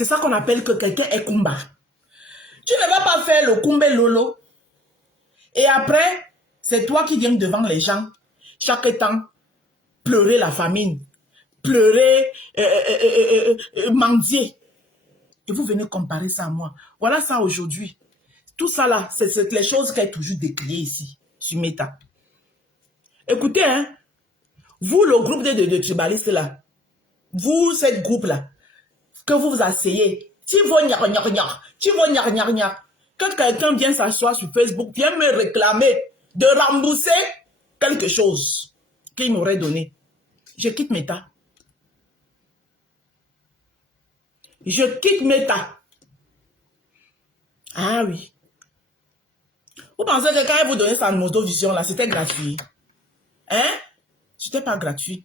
C'est ça qu'on appelle que quelqu'un est Kumba. Tu ne vas pas faire le Kumbe Lolo. Et après, c'est toi qui viens devant les gens, chaque temps, pleurer la famine, pleurer, mendier. Et vous venez comparer ça à moi. Voilà ça aujourd'hui. Tout ça là, c'est les choses qui sont toujours décriées ici, sur Meta. Écoutez, hein, vous, le groupe de tribalistes là, vous, cette groupe là, que vous vous asseyez, tu vas quand quelqu'un vient s'asseoir sur Facebook, vient me réclamer de rembourser quelque chose qu'il m'aurait donné. Je quitte Meta. Je quitte Meta. Ah oui. Vous pensez que quand elle vous donnait sa motovision là, c'était gratuit? Hein? C'était pas gratuit.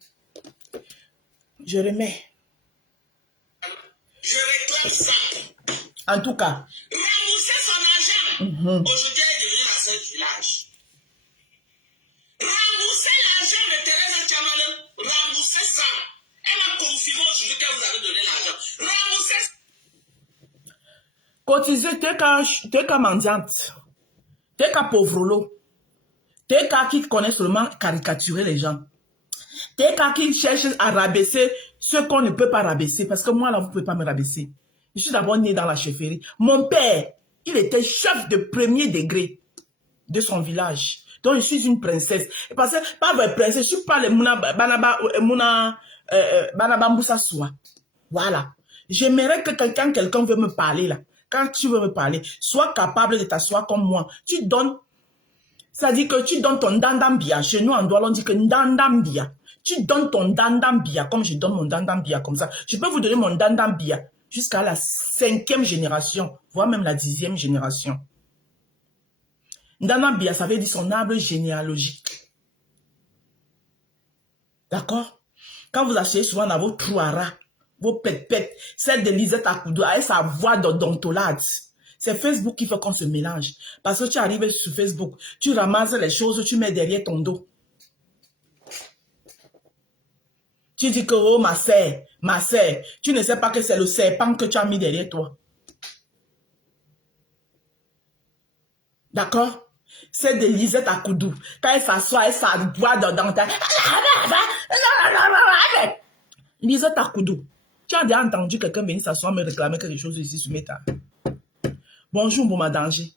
Je remets. Je réclame ça. En tout cas. Rembourser son argent. Aujourd'hui, elle est devenue la seule du village. Rembourser l'argent de Thérèse Tchamalin. Rembourser ça. Elle a confirmé aujourd'hui que vous avez donné l'argent. Rembourser ça. Cotiser, t'es qu'à mendiante. T'es qu'à pauvrolo. T'es qu'à qui connaît seulement caricaturer les gens. T'es qu'à qui cherche à rabaisser ce qu'on ne peut pas rabaisser. Parce que moi, là, vous ne pouvez pas me rabaisser. Je suis d'abord né dans la chefferie. Mon père, il était chef de premier degré de son village. Donc, je suis une princesse. Parce que, pas vraie princesse, je ne suis pas le Banaba Moussa Soua. Voilà. J'aimerais que quelqu'un veut me parler, là. Quand tu veux me parler, sois capable de t'asseoir comme moi. Tu donnes, ça dit que tu donnes ton dandambia. Chez nous, en Douala, on dit que dandambia. Tu donnes ton dandambia, comme je donne mon dandambia, comme ça. Je peux vous donner mon dandambia jusqu'à la 5e génération, voire même la 10e génération. Dandambia, ça veut dire son arbre généalogique. D'accord? Quand vous achetez souvent dans vos trous à rats, vos pètes, celle de Lisette Akoudou, avec sa voix d'odontolade. C'est Facebook qui fait qu'on se mélange. Parce que tu arrives sur Facebook, tu ramasses les choses, tu mets derrière ton dos. Tu dis que, oh, ma sœur, tu ne sais pas que c'est le serpent que tu as mis derrière toi. D'accord? C'est de Lisette Akoudou. Quand elle s'assoit, elle s'aboie dans ta... Lisette Akoudou. Tu as déjà entendu quelqu'un venir s'asseoir me réclamer quelque chose ici sur Meta? Bonjour, Bouma Danger.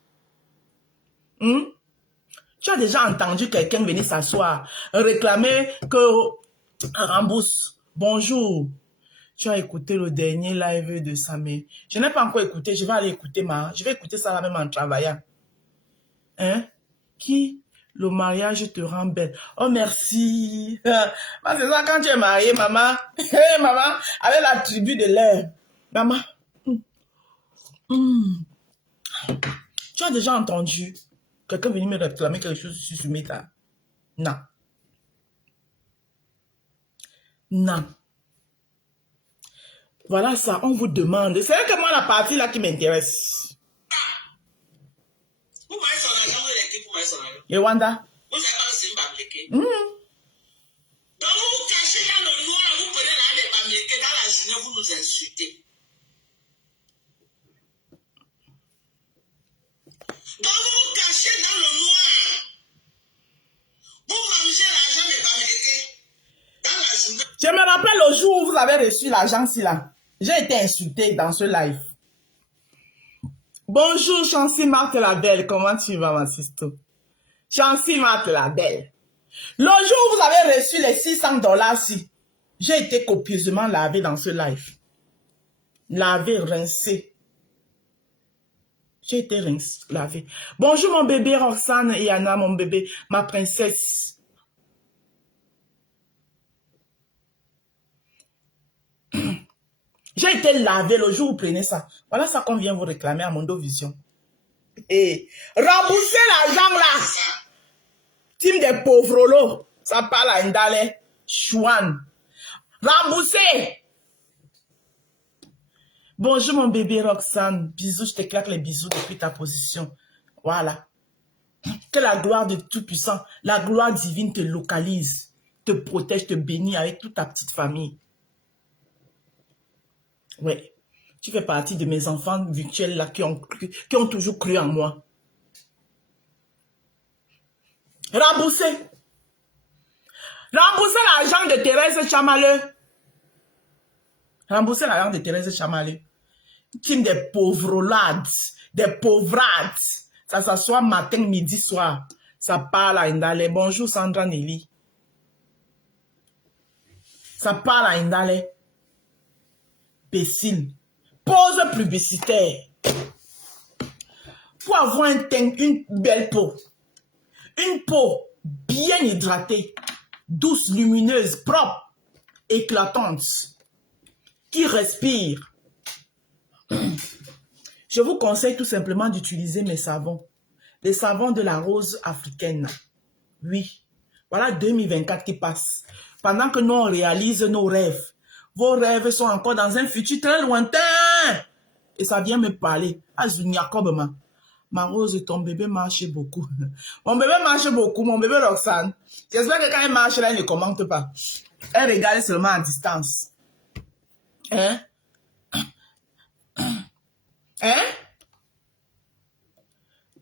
Tu as déjà entendu quelqu'un venir s'asseoir, réclamer que rembourse. Bonjour. Tu as écouté le dernier live de Samé. Je n'ai pas encore écouté. Je vais aller écouter je vais écouter ça là même en travaillant. Hein? Qui? Le mariage te rend belle. Oh, merci. C'est ça quand tu es mariée, maman. Hey, maman, avec la tribu de l'air. Maman. Tu as déjà entendu quelqu'un venir me réclamer quelque chose sur Meta? Non. Non. Voilà ça, on vous demande. C'est que moi la partie là qui m'intéresse. Vous voyez son argent, vous l'équipe, vous voyez son argent. Yewanda. Vous n'avez pas le bamléké. Donc vous vous cachez dans le noir, vous prenez là des bamlékés, dans la journée, vous nous insultez. Donc vous vous cachez dans le noir. Vous mangez l'argent des bamlékés dans la journée. Je me rappelle le jour où vous avez reçu l'argent là. J'ai été insultée dans ce live. Bonjour Chancy Marthe la Belle, comment tu vas ma sister? Chancy Marthe la Belle. Le jour où vous avez reçu les $600 j'ai été copieusement lavé dans ce live. Lavé, rincé. J'ai été lavé. Bonjour mon bébé Roxane et Anna, mon bébé, ma princesse. J'ai été lavé le jour où vous prenez ça. Voilà ça qu'on vient vous réclamer à Mondo Vision. Et remboursez l'argent là. Team des pauvres lots. Ça parle à Ndale. Chouane. Remboursez. Bonjour mon bébé Roxane. Bisous, je te claque les bisous depuis ta position. Voilà. Que la gloire de Tout-Puissant, la gloire divine te localise, te protège, te bénit avec toute ta petite famille. Oui. Tu fais partie de mes enfants virtuels là qui ont toujours cru en moi. Remboursez. Remboursez l'argent de Thérèse Chamaleux. Remboursez l'argent de Thérèse Chamaleux. Team des pauvrolades, des pauvrades. Ça s'assoit matin, midi, soir. Ça parle à Indale. Bonjour Sandra Nelly. Ça parle à Indale. Pécile. Pause publicitaire. Pour avoir un teint, une belle peau. Une peau bien hydratée, douce, lumineuse, propre, éclatante, qui respire. Je vous conseille tout simplement d'utiliser mes savons. Les savons de la rose africaine. Oui. Voilà 2024 qui passe. Pendant que nous on réalise nos rêves. Vos rêves sont encore dans un futur très lointain. Et ça vient me parler. Ma rose, ton bébé marche beaucoup. Mon bébé marche beaucoup. Mon bébé Roxane. J'espère que quand elle marche là, elle ne commente pas. Elle regarde seulement à distance. Hein? Hein?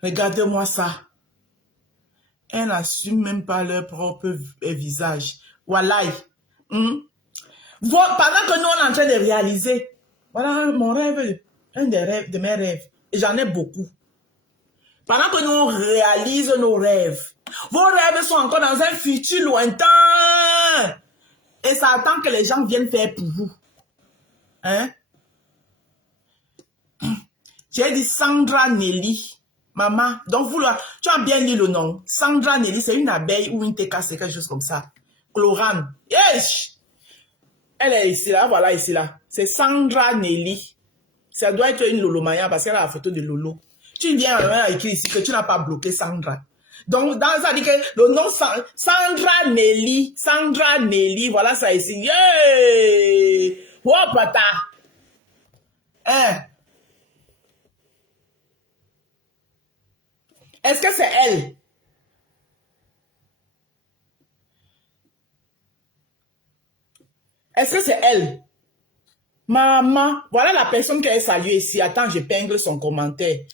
Regardez-moi ça. Elle n'assume même pas leur propre visage. Voilà. Pendant que nous, on est en train de réaliser. Voilà mon rêve. Un des rêves, de mes rêves. Et j'en ai beaucoup. Pendant que nous, on réalise nos rêves. Vos rêves sont encore dans un futur lointain. Et ça attend que les gens viennent faire pour vous. Hein? J'ai dit Sandra Nelly. Maman, donc vous là, tu as bien lu le nom. Sandra Nelly, c'est une abeille ou une TK, c'est quelque chose comme ça. Chlorane. Yes! Elle est ici là, voilà ici là. C'est Sandra Nelly. Ça doit être une Lolo Maya parce qu'elle a la photo de Lolo. Tu viens à écrire ici que tu n'as pas bloqué Sandra. Donc, dans ça dit que le nom Sandra Nelly. Sandra Nelly, voilà ça ici. Yeah! Oh, pata! Hein? Est-ce que c'est elle? Est-ce que c'est elle? Maman, voilà la personne qui est saluée ici. Attends, je peigne son commentaire.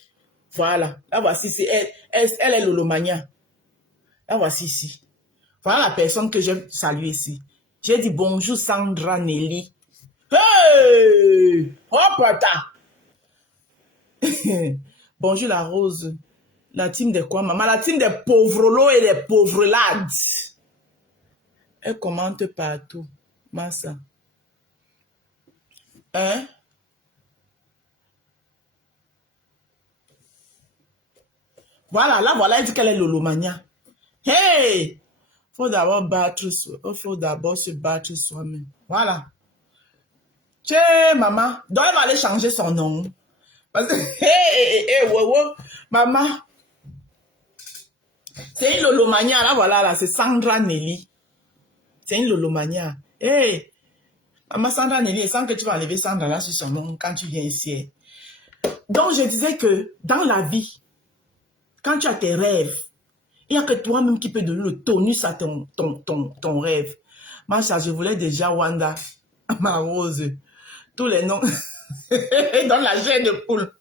Voilà. Là, voici, c'est elle. Elle est Lolomania. Là, voici ici. Voilà la personne que j'ai saluée ici. J'ai dit bonjour Sandra Nelly. Hey! Oh, pata! Bonjour la rose. La team de quoi, maman? La team des pauvrelots et des pauvrelades. Elle commente partout. Massa. Hein? Voilà, là, voilà, elle dit qu'elle est Lolomania. Hey! Faut d'abord se battre soi-même. Voilà. Tiens, maman. Donc, elle va aller changer son nom. Parce que, maman. C'est une Lolomania, là, voilà, là, c'est Sandra Nelly. C'est une Lolomania. Hey! Maman Sandra Nelly, sans que tu vas enlever Sandra là sur son nom quand tu viens ici. Donc, je disais que dans la vie, quand tu as tes rêves, il n'y a que toi-même qui peux donner le tonus à ton rêve. Moi, ça, je voulais déjà Wanda, ma rose, tous les noms, dans la chair de poule.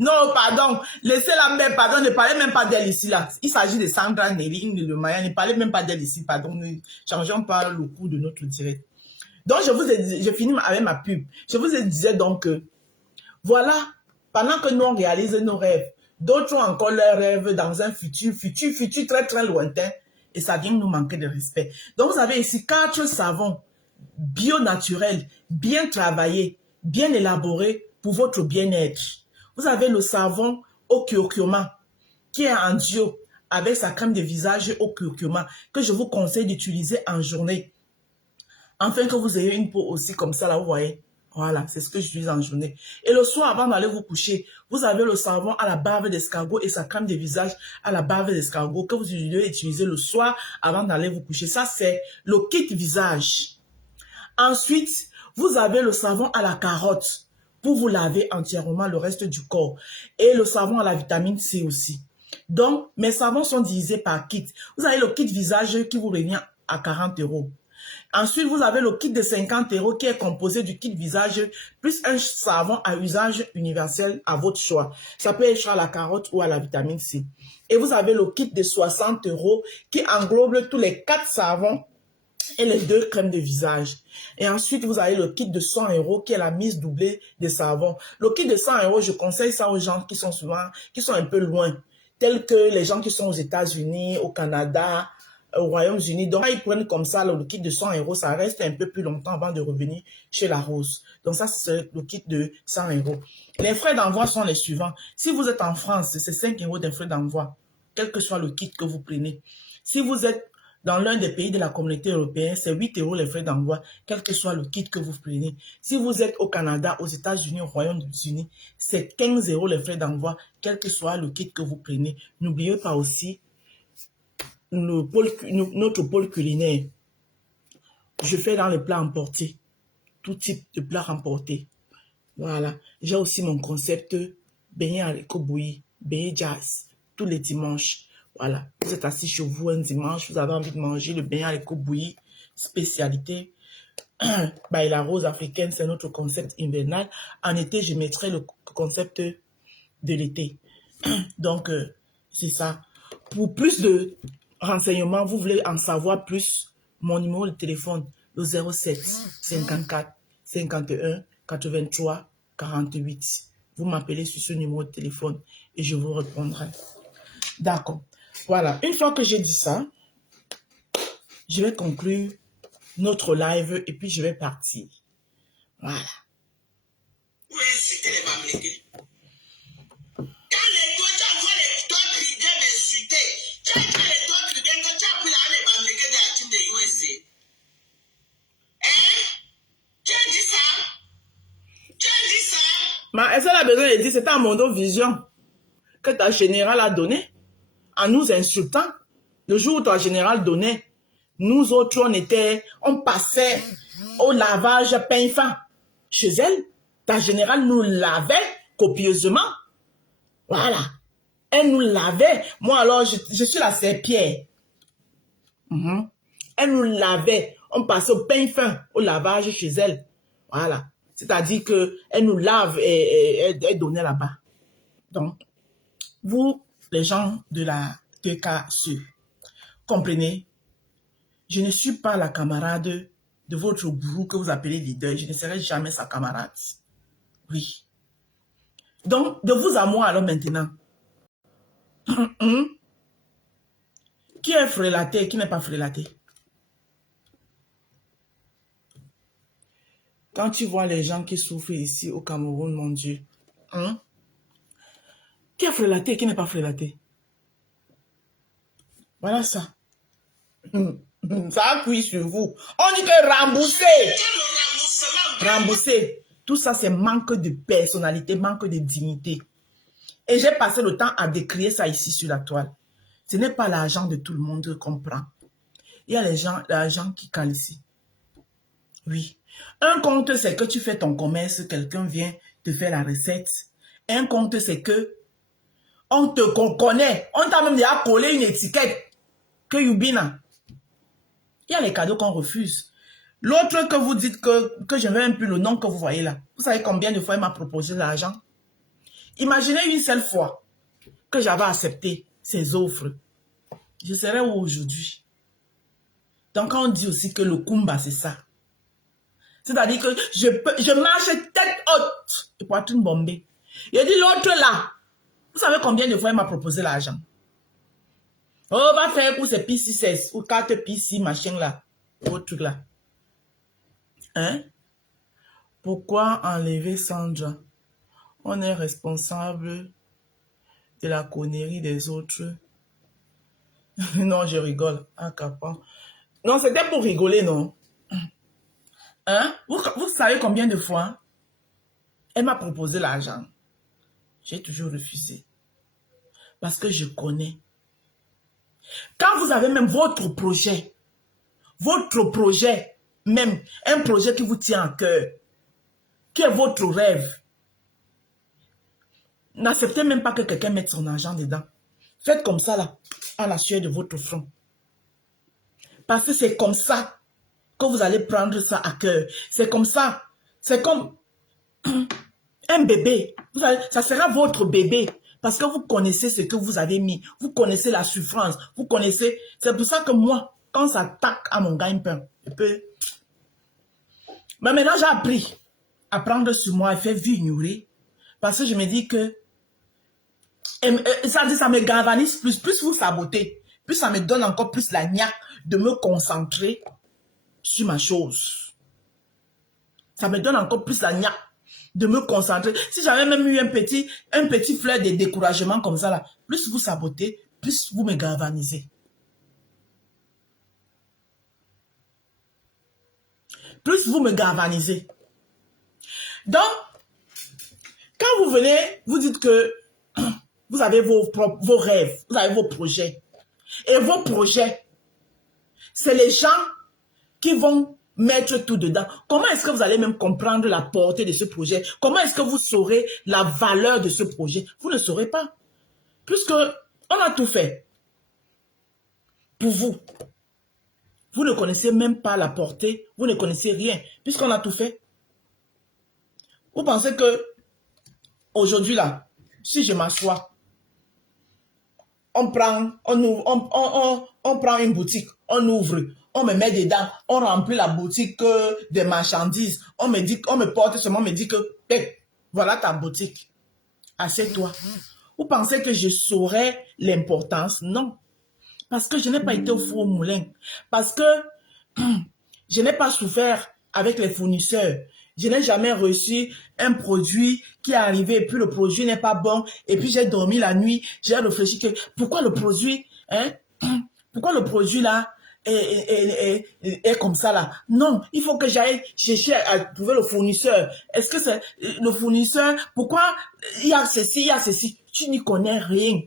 Non, pardon, laissez-la même, pardon, ne parlez même pas d'elle ici, là. Il s'agit de Sandra Nelly, de Maya, ne parlez même pas d'elle ici, pardon, ne changeons pas le cours de notre direct. Donc, je finis avec ma pub. Je vous disais donc que, voilà, pendant que nous, on réalise nos rêves, d'autres ont encore leurs rêves dans un futur très, très lointain, et ça vient nous manquer de respect. Donc, vous avez ici 4 savons bio naturels, bien travaillés, bien élaborés pour votre bien-être. Vous avez le savon au curcuma, qui est en duo avec sa crème de visage au curcuma, que je vous conseille d'utiliser en journée. Afin que vous ayez une peau aussi comme ça, là, vous voyez. Voilà, c'est ce que j'utilise en journée. Et le soir, avant d'aller vous coucher, vous avez le savon à la bave d'escargot et sa crème de visage à la bave d'escargot que vous devez utiliser le soir avant d'aller vous coucher. Ça, c'est le kit visage. Ensuite, vous avez le savon à la carotte pour vous laver entièrement le reste du corps. Et le savon à la vitamine C aussi. Donc, mes savons sont divisés par kit. Vous avez le kit visage qui vous revient à 40 €. Ensuite, vous avez le kit de 50 € qui est composé du kit visage plus un savon à usage universel à votre choix. Ça peut être à la carotte ou à la vitamine C. Et vous avez le kit de 60 € qui englobe tous les 4 savons et les 2 crèmes de visage. Et ensuite, vous avez le kit de 100 € qui est la mise doublée des savons. Le kit de 100 €, je conseille ça aux gens qui sont un peu loin, tels que les gens qui sont aux États-Unis, au Canada, au Royaume-Uni. Donc, ils prennent comme ça le kit de 100 €, ça reste un peu plus longtemps avant de revenir chez la Rose. Donc, ça, c'est le kit de 100 €. Les frais d'envoi sont les suivants. Si vous êtes en France, c'est 5 € de frais d'envoi, quel que soit le kit que vous prenez. Si vous êtes dans l'un des pays de la communauté européenne, c'est 8 € les frais d'envoi, quel que soit le kit que vous prenez. Si vous êtes au Canada, aux États-Unis, au Royaume-Uni, c'est 15 € les frais d'envoi, quel que soit le kit que vous prenez. N'oubliez pas aussi notre pôle culinaire. Je fais dans les plats emportés, tout type de plats emportés. Voilà. J'ai aussi mon concept beignet haricots bouillis, beignet jazz, tous les dimanches. Voilà. Vous êtes assis chez vous un dimanche, vous avez envie de manger le beignet haricots bouillis, spécialité. Bah, la rose africaine, c'est notre concept hivernal. En été, je mettrai le concept de l'été. Donc, c'est ça. Pour plus de renseignements, vous voulez en savoir plus, mon numéro de téléphone, le 07 54 51 83 48. Vous m'appelez sur ce numéro de téléphone et je vous répondrai. D'accord. Voilà. Une fois que j'ai dit ça, je vais conclure notre live et puis je vais partir. Voilà. Oui, c'était les Bamlégués. Quand les deux, tu envoies les d'autres idées d'insulter. Tu as fait les d'autres idées, quand tu as pris les Bamlégués de la team de USA. Hein? Tu as dit ça? Tu as dit ça? Mais est-ce qu'elle a besoin de dire, c'est un Mondovision que ta générale a donné en nous insultant. Le jour où ta générale donnait, nous autres, on passait au lavage pain fin chez elle. Ta générale nous lavait copieusement. Voilà. Elle nous lavait. Moi, alors, je suis la serpillère. Elle nous lavait. On passait au pain fin, au lavage chez elle. Voilà. C'est-à-dire qu'elle nous lave et elle donnait là-bas. Donc, vous, les gens de la TKC, comprenez, je ne suis pas la camarade de votre gourou que vous appelez leader. Je ne serai jamais sa camarade. Oui. Donc, de vous à moi, alors maintenant, qui est frélaté et qui n'est pas frélaté? Quand tu vois les gens qui souffrent ici au Cameroun, mon Dieu, qui est frélaté et qui n'est pas frélaté? Voilà ça. Ça appuie sur vous. On dit que rembourser. Rembourser. Tout ça, c'est manque de personnalité, manque de dignité. Et j'ai passé le temps à décrire ça ici sur la toile. Ce n'est pas l'argent de tout le monde qu'on prend. Il y a l'argent qui cale ici. Oui. Un compte, c'est que tu fais ton commerce, quelqu'un vient te faire la recette. Un compte, c'est que on te connaît. On t'a même déjà collé une étiquette. Que Yubina. Il y a les cadeaux qu'on refuse. L'autre que vous dites que je ne veux même plus le nom que vous voyez là. Vous savez combien de fois il m'a proposé l'argent? Imaginez une seule fois que j'avais accepté ses offres. Je serais où aujourd'hui? Donc on dit aussi que le Kumba, c'est ça. C'est-à-dire que je marche tête haute et poitrine bombée. Il a dit l'autre là. Vous savez combien de fois il m'a proposé l'argent? Oh, va faire pour ces P6 ou 4 P6 machin là. Autre truc là. Hein? Pourquoi enlever Sandra? On est responsable de la connerie des autres. Non, je rigole. Ah, capant. Non, c'était pour rigoler, non? Hein? Vous savez combien de fois elle m'a proposé l'argent? J'ai toujours refusé. Parce que je connais. Quand vous avez même votre projet, même un projet qui vous tient à cœur, qui est votre rêve, n'acceptez même pas que quelqu'un mette son argent dedans. Faites comme ça là, à la sueur de votre front. Parce que c'est comme ça que vous allez prendre ça à cœur. C'est comme ça. C'est comme un bébé. Ça sera votre bébé. Parce que vous connaissez ce que vous avez mis. Vous connaissez la souffrance. Vous connaissez. C'est pour ça que moi, quand ça tape à mon gagne-pain, je peux... Mais maintenant, j'ai appris à prendre sur moi et faire vie ignorer. Parce que je me dis que ça me galvanise plus. Plus vous sabotez, plus ça me donne encore plus la niaque de me concentrer sur ma chose. Ça me donne encore plus la niaque de me concentrer. Si j'avais même eu un petit fleur de découragement comme ça, là, plus vous sabotez, plus vous me galvanisez. Plus vous me galvanisez. Donc, quand vous venez, vous dites que vous avez vos rêves, vous avez vos projets. Et vos projets, c'est les gens qui vont mettre tout dedans. Comment est-ce que vous allez même comprendre la portée de ce projet? Comment est-ce que vous saurez la valeur de ce projet? Vous ne saurez pas. Puisque on a tout fait pour vous. Vous ne connaissez même pas la portée. Vous ne connaissez rien. Puisqu'on a tout fait. Vous pensez que aujourd'hui là, si je m'assois, on prend une boutique, on ouvre, on me met dedans, on remplit la boutique de marchandises, on me porte seulement, on me dit que hey, voilà ta boutique, assieds-toi. Vous pensez que je saurais l'importance? Non. Parce que je n'ai pas été au four au moulin. Parce que je n'ai pas souffert avec les fournisseurs. Je n'ai jamais reçu un produit qui est arrivé et puis le produit n'est pas bon. Et puis j'ai dormi la nuit, j'ai réfléchi que pourquoi le produit, pourquoi le produit là est comme ça là. Non, il faut que j'aille chercher à trouver le fournisseur. Est-ce que c'est le fournisseur? Pourquoi il y a ceci, il y a ceci? Tu n'y connais rien.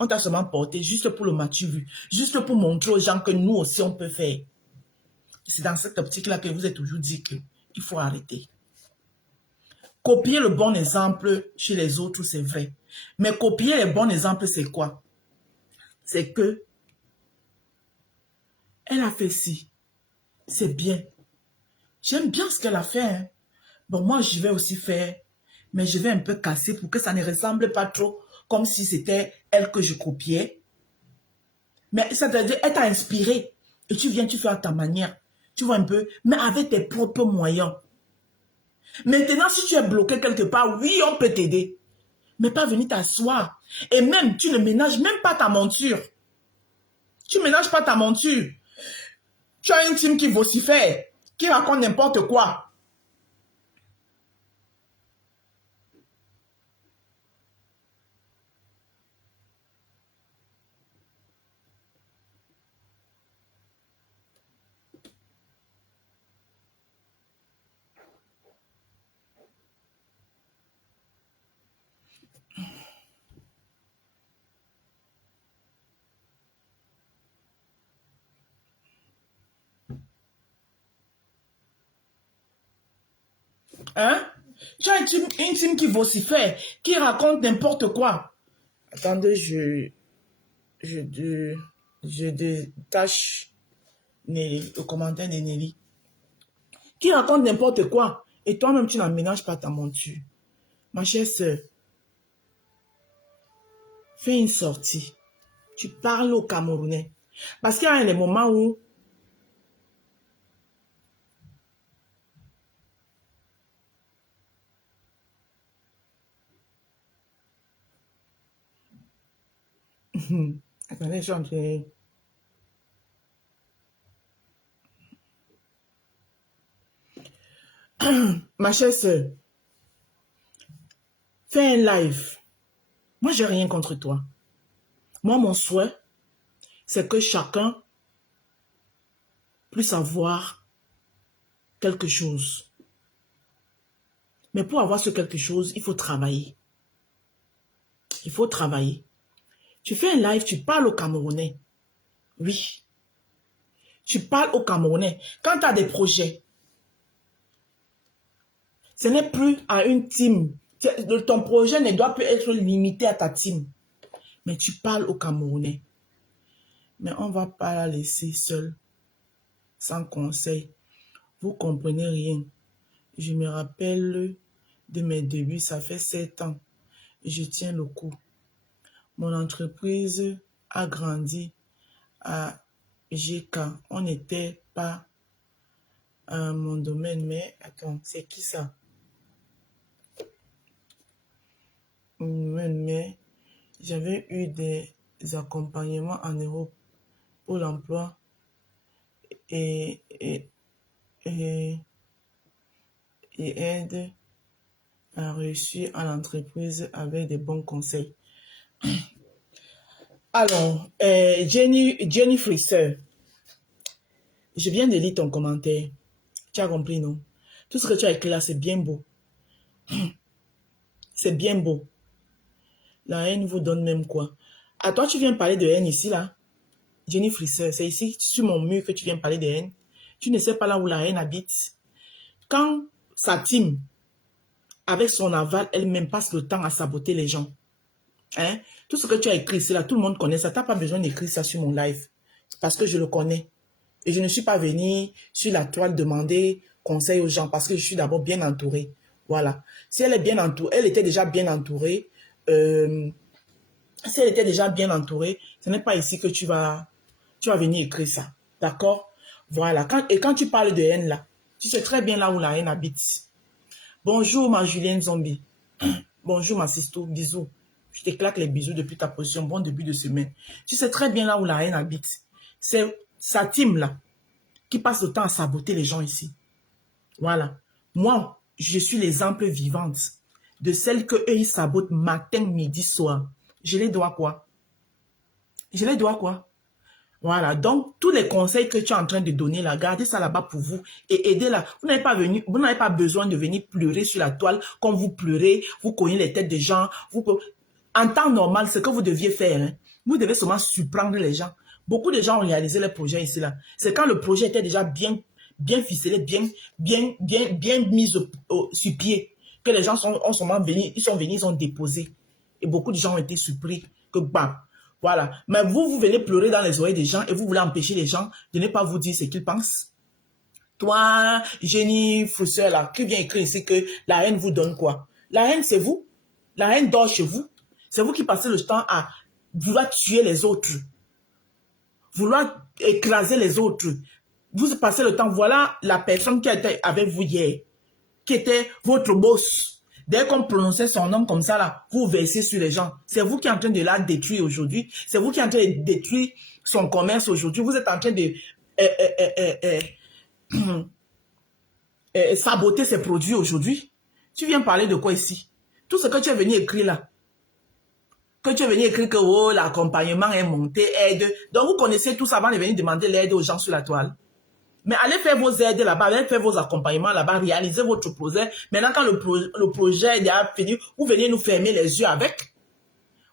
On t'a seulement porté juste pour le match vu, juste pour montrer aux gens que nous aussi on peut faire. C'est dans cette optique-là que vous êtes toujours dit qu'il faut arrêter. Copier le bon exemple chez les autres, c'est vrai. Mais copier les bons exemples, c'est quoi? C'est que elle a fait ci. C'est bien. J'aime bien ce qu'elle a fait. Hein. Bon, moi, je vais aussi faire. Mais je vais un peu casser pour que ça ne ressemble pas trop comme si c'était elle que je copiais. Mais ça veut dire, elle t'a inspiré. Et tu viens, tu fais à ta manière. Tu vois un peu, mais avec tes propres moyens. Maintenant, si tu es bloqué quelque part, oui, on peut t'aider. Mais pas venir t'asseoir. Et même, tu ne ménages même pas ta monture. Tu ne ménages pas ta monture. Tu as une team qui vocifère, qui raconte n'importe quoi. Hein? Tu as une team qui vocifère, qui raconte n'importe quoi. Attendez, je détache Nelly, le commentaire de Nelly. Qui raconte n'importe quoi. Et toi-même, tu n'aménages pas ta monture. Ma chère sœur, fais une sortie. Tu parles aux Camerounais. Parce qu'il y a des moments où attendez, je suis en train... Ma chère sœur, fais un live. Moi, j'ai rien contre toi. Moi, mon souhait, c'est que chacun puisse avoir quelque chose. Mais pour avoir ce quelque chose, il faut travailler. Il faut travailler. Tu fais un live, tu parles aux Camerounais. Oui. Tu parles aux Camerounais. Quand tu as des projets, ce n'est plus à une team. Ton projet ne doit plus être limité à ta team. Mais tu parles aux Camerounais. Mais on ne va pas la laisser seule. sans conseil. Vous comprenez rien. Je me rappelle de mes débuts, ça fait 7 ans. Je tiens le coup. Mon entreprise a grandi à GK. On n'était pas à mon domaine, mais attends, c'est qui ça? Mais j'avais eu des accompagnements en Europe pour l'emploi et aide à réussir à l'entreprise avec des bons conseils. Alors, Jenny Frisser, je viens de lire ton commentaire. Tu as compris, non? Tout ce que tu as écrit là, c'est bien beau. C'est bien beau. La haine vous donne même quoi? À toi, tu viens parler de haine ici, là. Jenny Frisser, c'est ici, sur mon mur, que tu viens parler de haine. Tu ne sais pas là où la haine habite. Quand sa team, avec son aval, elle-même passe le temps à saboter les gens. Hein? Tout ce que tu as écrit ici, là, tout le monde connaît ça. Tu n'as pas besoin d'écrire ça sur mon live. Parce que je le connais. Et je ne suis pas venue sur la toile demander conseil aux gens parce que je suis d'abord bien entourée. Voilà. Si elle est bien entourée, elle était déjà bien entourée. Si elle était déjà bien entourée, ce n'est pas ici que tu vas venir écrire ça. D'accord? Voilà. Et quand tu parles de haine là, tu sais très bien là où la haine habite. Bonjour ma Julienne Zombie. Bonjour ma Sisto. Bisous. Je t'éclate les bisous depuis ta position. Bon début de semaine. Tu sais très bien là où la haine habite. C'est sa team là qui passe le temps à saboter les gens ici. Voilà. Moi, je suis l'exemple vivante de celle que eux ils sabotent matin, midi, soir. Je les dois quoi? Je les dois quoi? Voilà. Donc, tous les conseils que tu es en train de donner là, gardez ça là-bas pour vous et aidez-la. Vous n'avez pas besoin de venir pleurer sur la toile comme vous pleurez, vous cognez les têtes des gens. En temps normal, ce que vous deviez faire, hein, vous devez seulement surprendre les gens. Beaucoup de gens ont réalisé les projets ici là. C'est quand le projet était déjà bien ficelé, bien mis sur pied, que les gens sont venus, ils ont déposé. Et beaucoup de gens ont été surpris que bam. Voilà. Mais vous venez pleurer dans les oreilles des gens et vous voulez empêcher les gens de ne pas vous dire ce qu'ils pensent. Toi, Jenny Frisser là, qui vient écrire ici que la haine vous donne quoi? La haine, c'est vous. La haine dort chez vous. C'est vous qui passez le temps à vouloir tuer les autres. Vouloir écraser les autres. Vous passez le temps, voilà la personne qui était avec vous hier, qui était votre boss. Dès qu'on prononçait son nom comme ça, là, vous versez sur les gens. C'est vous qui êtes en train de la détruire aujourd'hui. C'est vous qui êtes en train de détruire son commerce aujourd'hui. Vous êtes en train de saboter ses produits aujourd'hui. Tu viens parler de quoi ici? Tout ce que tu es venu écrire là. Que tu es venu écrire que oh, l'accompagnement est monté, aide. Donc vous connaissez tout ça avant de venir demander l'aide aux gens sur la toile. Mais allez faire vos aides là-bas, allez faire vos accompagnements là-bas, réalisez votre projet. Maintenant, quand le projet est déjà fini, vous venez nous fermer les yeux avec.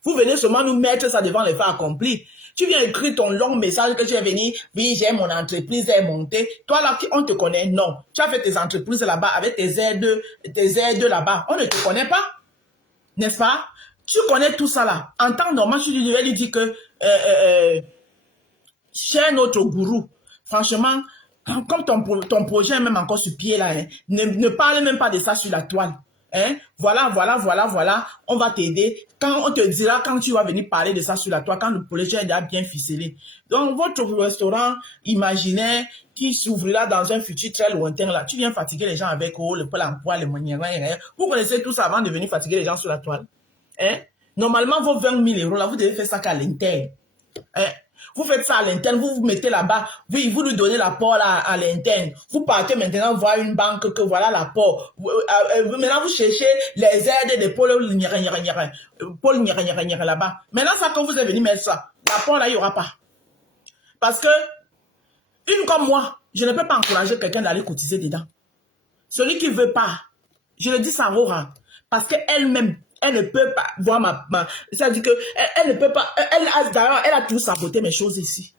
Vous venez seulement nous mettre ça devant les faits accomplis. Tu viens écrire ton long message que tu es venu, oui, j'ai mon entreprise, elle est montée. Toi là, on te connaît? Non. Tu as fait tes entreprises là-bas avec tes aides là-bas. On ne te connaît pas. N'est-ce pas? Tu connais tout ça là. En temps normal, tu devais lui dire que, cher notre gourou, franchement, comme ton projet est même encore sur pied là, hein, ne parle même pas de ça sur la toile. Hein? Voilà, on va t'aider. Quand on te dira, quand tu vas venir parler de ça sur la toile, quand le projet est déjà bien ficelé. Donc, votre restaurant imaginaire qui s'ouvrira dans un futur très lointain là, tu viens fatiguer les gens avec le pôle emploi, les moyens. Vous connaissez tout ça avant de venir fatiguer les gens sur la toile. Hein? Normalement, vos 20 000 euros là, vous devez faire ça qu'à l'interne. Hein? Vous faites ça à l'interne, vous vous mettez là-bas, oui, vous lui donnez l'apport à l'interne. Vous partez maintenant voir une banque que voilà l'apport. Maintenant, vous cherchez les aides des pôles là-bas. Maintenant, ça, quand vous êtes venu mettre ça, l'apport là, il n'y aura pas. Parce que, une comme moi, je ne peux pas encourager quelqu'un d'aller cotiser dedans. Celui qui ne veut pas, je le dis ça Aurora, parce qu'elle-même, elle ne peut pas voir ça veut dire que elle ne peut pas, elle a tout saboté mes choses ici.